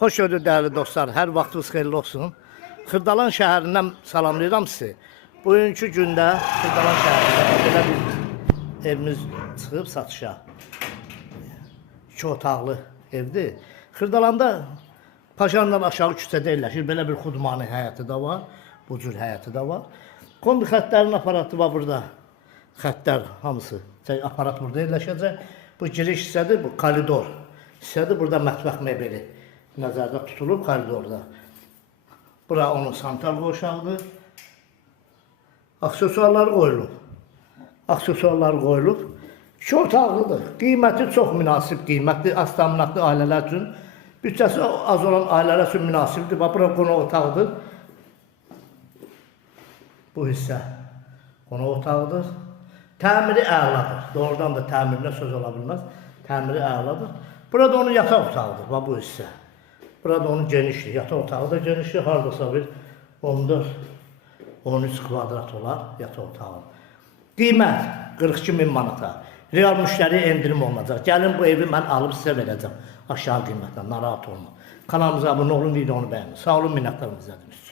Xoş gördük değerli dostlar, hər vaxtınız xeyirli olsun. Xırdalan şəhərindən salamlayıram sizi. Bugünkü gündə Xırdalan şəhərində belə bir evimiz çıxıb satışa. 2 otaqlı evdir. Xırdalanda Paşandan aşağı küçədə yerləşir. Belə bir xudmani həyəti də var. Bu cür həyəti də var. Kombi xəttlərin aparatı var burada. Xəttlər hamısı. Aparat burada yerləşəcək. Bu giriş hissədir, bu koridor hissədir. Burada mətbəx mebeli nəzərdə tutulub koridorda. Bura onun sanitar qoşağıdır. Aksesuarlar qoyulub. Aksesuarlar qoyulub. 2 otaqlıdır. Qiyməti çox münasib qiymətli, az təminatlı ailələr üçün. Bütçəsi az olan ailələr üçün münasibdir. Bura qonaq otağıdır. Bu hissə qonaq otağıdır. Təmiri əladır. Doğrudan da təmirinə söz ola bilməz. Təmiri əladır. Burada onun yataq otağıdır. Bu hissə. Burada onun genişliği, yataq otağı da genişliği. Hardasa bir 14-13 kvadrat olar yataq otağı. Qiymət 42.000 manata. Real müştəriyə endirim olacaq. Gəlin bu evi mən alıb sizə verəcəm. Aşağı qiymətlə, narahat olma. Kanalımıza abunə olun, videonu bəyənin. Sağ olun, minnətdarım izlədiniz.